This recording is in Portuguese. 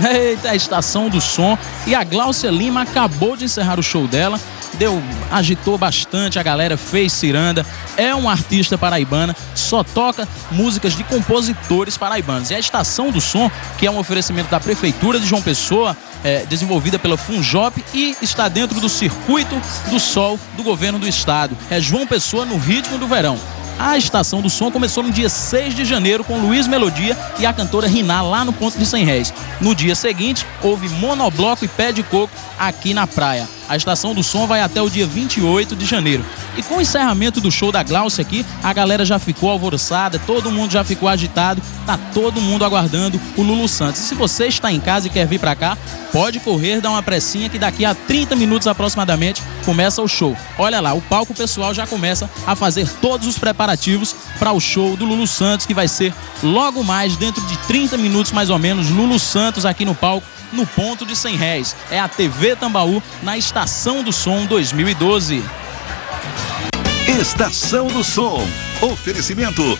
Eita, a Estação do Som. E a Gláucia Lima acabou de encerrar o show dela. Agitou bastante, a galera fez ciranda. É uma artista paraibana, só toca músicas de compositores paraibanos. E a Estação do Som, que é um oferecimento da Prefeitura de João Pessoa, desenvolvida pela Funjop e está dentro do Circuito do Sol do Governo do Estado. É João Pessoa no ritmo do verão. A Estação do Som começou no dia 6 de janeiro com Luiz Melodia e a cantora Riná lá no ponto de 100 réis. No dia seguinte, houve monobloco e pé de coco aqui na praia. A Estação do Som vai até o dia 28 de janeiro. E com o encerramento do show da Gláucia aqui, a galera já ficou alvoroçada, todo mundo já ficou agitado, tá todo mundo aguardando o Lulu Santos. E se você está em casa e quer vir para cá, pode correr, dar uma pressinha que daqui a 30 minutos aproximadamente começa o show. Olha lá, o palco pessoal já começa a fazer todos os preparativos para o show do Lulu Santos, que vai ser logo mais, dentro de 30 minutos mais ou menos, Lulu Santos aqui no palco, no ponto de 100 réis. É a TV Tambaú na Estação do Som 2012. Estação do Som. Oferecimento.